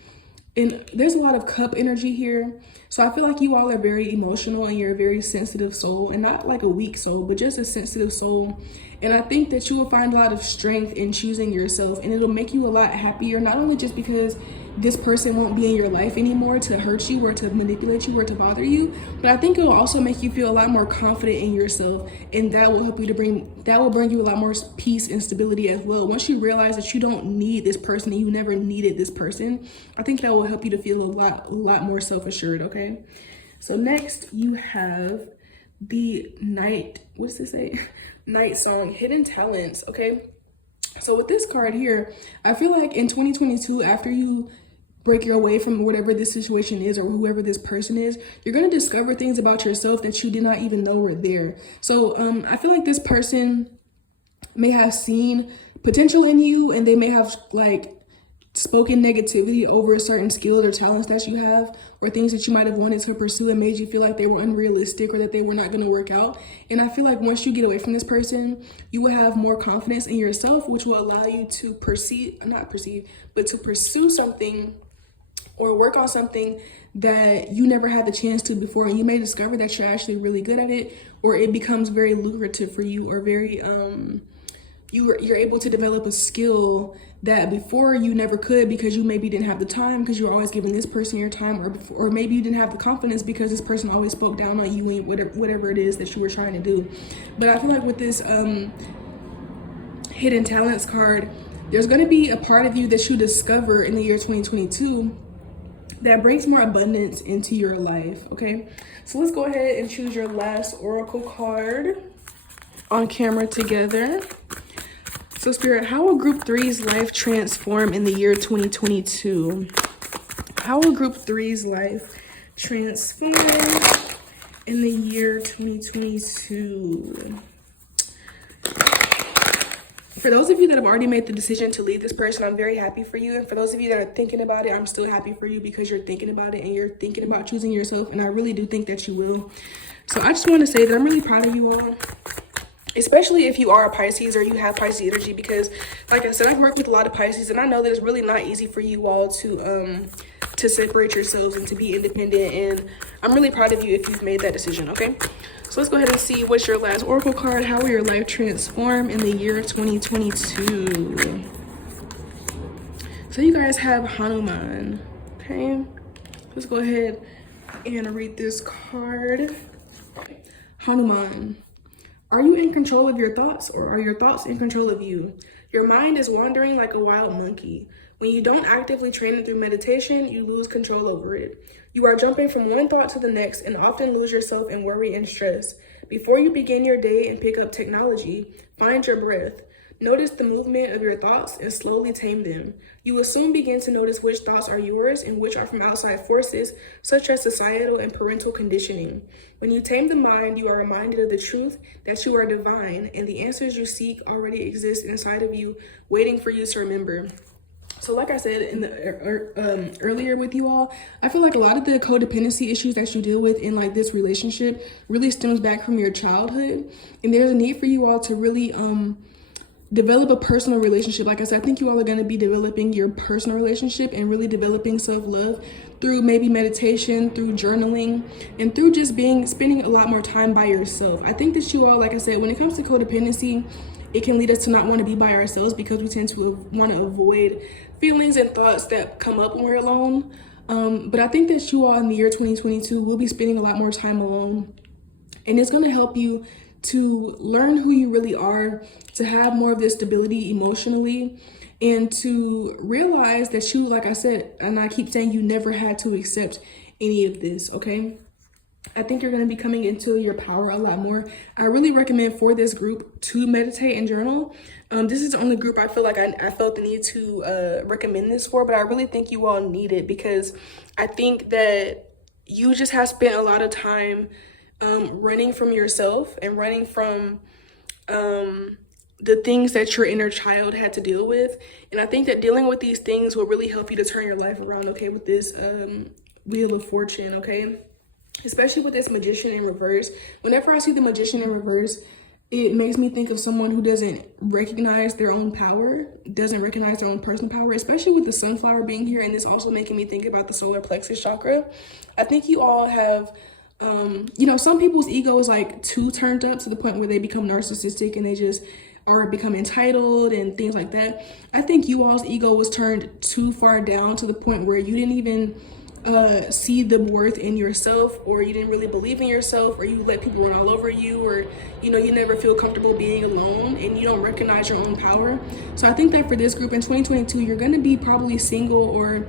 And there's a lot of cup energy here. So I feel like you all are very emotional and you're a very sensitive soul, and not like a weak soul, but just a sensitive soul. And I think that you will find a lot of strength in choosing yourself, and it'll make you a lot happier, not only just because this person won't be in your life anymore to hurt you or to manipulate you or to bother you, but I think it will also make you feel a lot more confident in yourself, and that will help you that will bring you a lot more peace and stability as well. Once you realize that you don't need this person and you never needed this person, I think that will help you to feel a lot more self-assured, okay? So next you have the night, what's this say? Night song, hidden talents, okay? So with this card here, I feel like in 2022, after you break your way from whatever this situation is or whoever this person is, you're going to discover things about yourself that you did not even know were there. So I feel like this person may have seen potential in you, and they may have like spoken negativity over certain skills or talents that you have, or things that you might have wanted to pursue and made you feel like they were unrealistic or that they were not going to work out. And I feel like once you get away from this person, you will have more confidence in yourself, which will allow you to to pursue something or work on something that you never had the chance to before. And you may discover that you're actually really good at it, or it becomes very lucrative for you, or very you're able to develop a skill that before you never could, because you maybe didn't have the time, because you were always giving this person your time, or maybe you didn't have the confidence because this person always spoke down on you and whatever it is that you were trying to do. But I feel like with this hidden talents card, there's going to be a part of you that you discover in the year 2022 that brings more abundance into your life, okay? So let's go ahead and choose your last oracle card on camera together. So Spirit, how will Group 3's life transform in the year 2022? How will Group 3's life transform in the year 2022? For those of you that have already made the decision to leave this person, I'm very happy for you. And for those of you that are thinking about it, I'm still happy for you, because you're thinking about it and you're thinking about choosing yourself. And I really do think that you will. So I just want to say that I'm really proud of you all, especially if you are a Pisces or you have Pisces energy, because like I said, I've worked with a lot of Pisces, and I know that it's really not easy for you all to separate yourselves and to be independent. And I'm really proud of you if you've made that decision, okay? So let's go ahead and see what's your last oracle card. How will your life transform in the year 2022? So you guys have Hanuman, okay? Let's go ahead and read this card. Hanuman. Are you in control of your thoughts, or are your thoughts in control of you? Your mind is wandering like a wild monkey. When you don't actively train it through meditation, you lose control over it. You are jumping from one thought to the next and often lose yourself in worry and stress. Before you begin your day and pick up technology, find your breath. Notice the movement of your thoughts and slowly tame them. You will soon begin to notice which thoughts are yours and which are from outside forces, such as societal and parental conditioning. When you tame the mind, you are reminded of the truth that you are divine, and the answers you seek already exist inside of you, waiting for you to remember. So like I said in the earlier with you all, I feel like a lot of the codependency issues that you deal with in like this relationship really stems back from your childhood, and there's a need for you all to really develop a personal relationship. Like I said, I think you all are going to be developing your personal relationship and really developing self-love through maybe meditation, through journaling, and through just spending a lot more time by yourself. I think that you all, like I said, when it comes to codependency, it can lead us to not want to be by ourselves because we tend to want to avoid feelings and thoughts that come up when we're alone. But I think that you all in the year 2022 will be spending a lot more time alone, and it's going to help you to learn who you really are, to have more of this stability emotionally, and to realize that you, like I said, and I keep saying, you never had to accept any of this, okay? I think you're going to be coming into your power a lot more. I really recommend for this group to meditate and journal. This is the only group I feel like I felt the need to recommend this for, but I really think you all need it because I think that you just have spent a lot of time running from yourself and running from the things that your inner child had to deal with. And I think that dealing with these things will really help you to turn your life around, okay, with this Wheel of Fortune, okay? Especially with this Magician in reverse. Whenever I see the Magician in reverse, it makes me think of someone who doesn't recognize their own power, doesn't recognize their own personal power, especially with the sunflower being here. And this also making me think about the solar plexus chakra. I think you all have, you know, some people's ego is like too turned up to the point where they become narcissistic and they just or become entitled and things like that. I think you all's ego was turned too far down to the point where you didn't even see the worth in yourself, or you didn't really believe in yourself, or you let people run all over you, or you know, you never feel comfortable being alone and you don't recognize your own power. So I think that for this group in 2022, you're going to be probably single or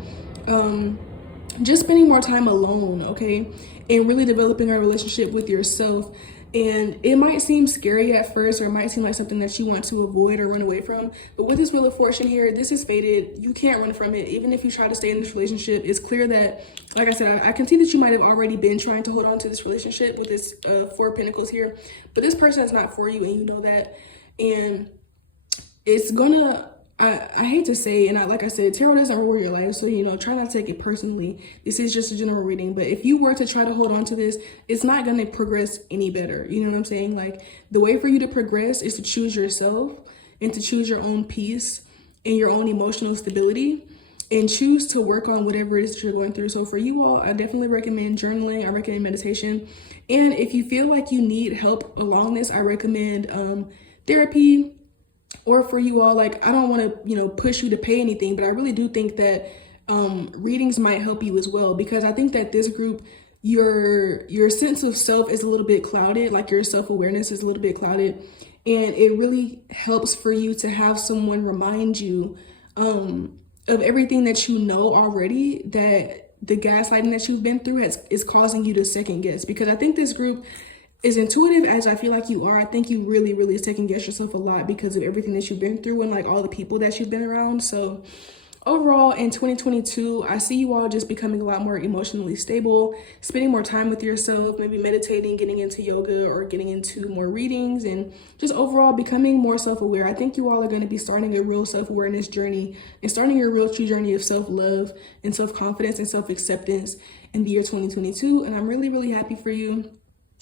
just spending more time alone, okay, and really developing a relationship with yourself. And it might seem scary at first, or it might seem like something that you want to avoid or run away from. But with this Wheel of Fortune here, this is fated. You can't run from it. Even if you try to stay in this relationship, it's clear that, like I said, I can see that you might have already been trying to hold on to this relationship with this Four of Pentacles here. But this person is not for you, and you know that. And it's gonna, I hate to say, and like I said, tarot doesn't rule your life, so, you know, try not to take it personally. This is just a general reading, but if you were to try to hold on to this, it's not going to progress any better. You know what I'm saying? Like, the way for you to progress is to choose yourself and to choose your own peace and your own emotional stability and choose to work on whatever it is that you're going through. So for you all, I definitely recommend journaling. I recommend meditation. And if you feel like you need help along this, I recommend therapy. Or for you all, like, I don't want to, you know, push you to pay anything, but I really do think that readings might help you as well, because I think that this group, your sense of self is a little bit clouded, like your self-awareness is a little bit clouded, and it really helps for you to have someone remind you of everything that you know already, that the gaslighting that you've been through is causing you to second guess. Because I think this group, as intuitive as I feel like you are, I think you really second guess yourself a lot because of everything that you've been through and like all the people that you've been around. So overall in 2022, I see you all just becoming a lot more emotionally stable, spending more time with yourself, maybe meditating, getting into yoga or getting into more readings, and just overall becoming more self-aware. I think you all are going to be starting a real self-awareness journey and starting your real true journey of self-love and self-confidence and self-acceptance in the year 2022. And I'm really happy for you.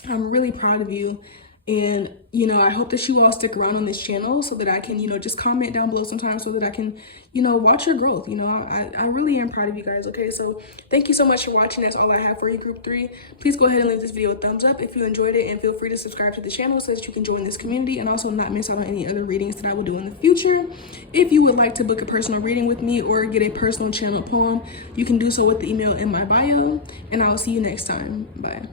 I'm really proud of you. And, you know, I hope that you all stick around on this channel so that I can, you know, just comment down below sometimes so that I can, you know, watch your growth. You know, I really am proud of you guys. Okay, so thank you so much for watching. That's all I have for you, group 3. Please go ahead and leave this video a thumbs up if you enjoyed it, and feel free to subscribe to the channel so that you can join this community and also not miss out on any other readings that I will do in the future. If you would like to book a personal reading with me or get a personal channel poem, you can do so with the email in my bio, and I'll see you next time. Bye.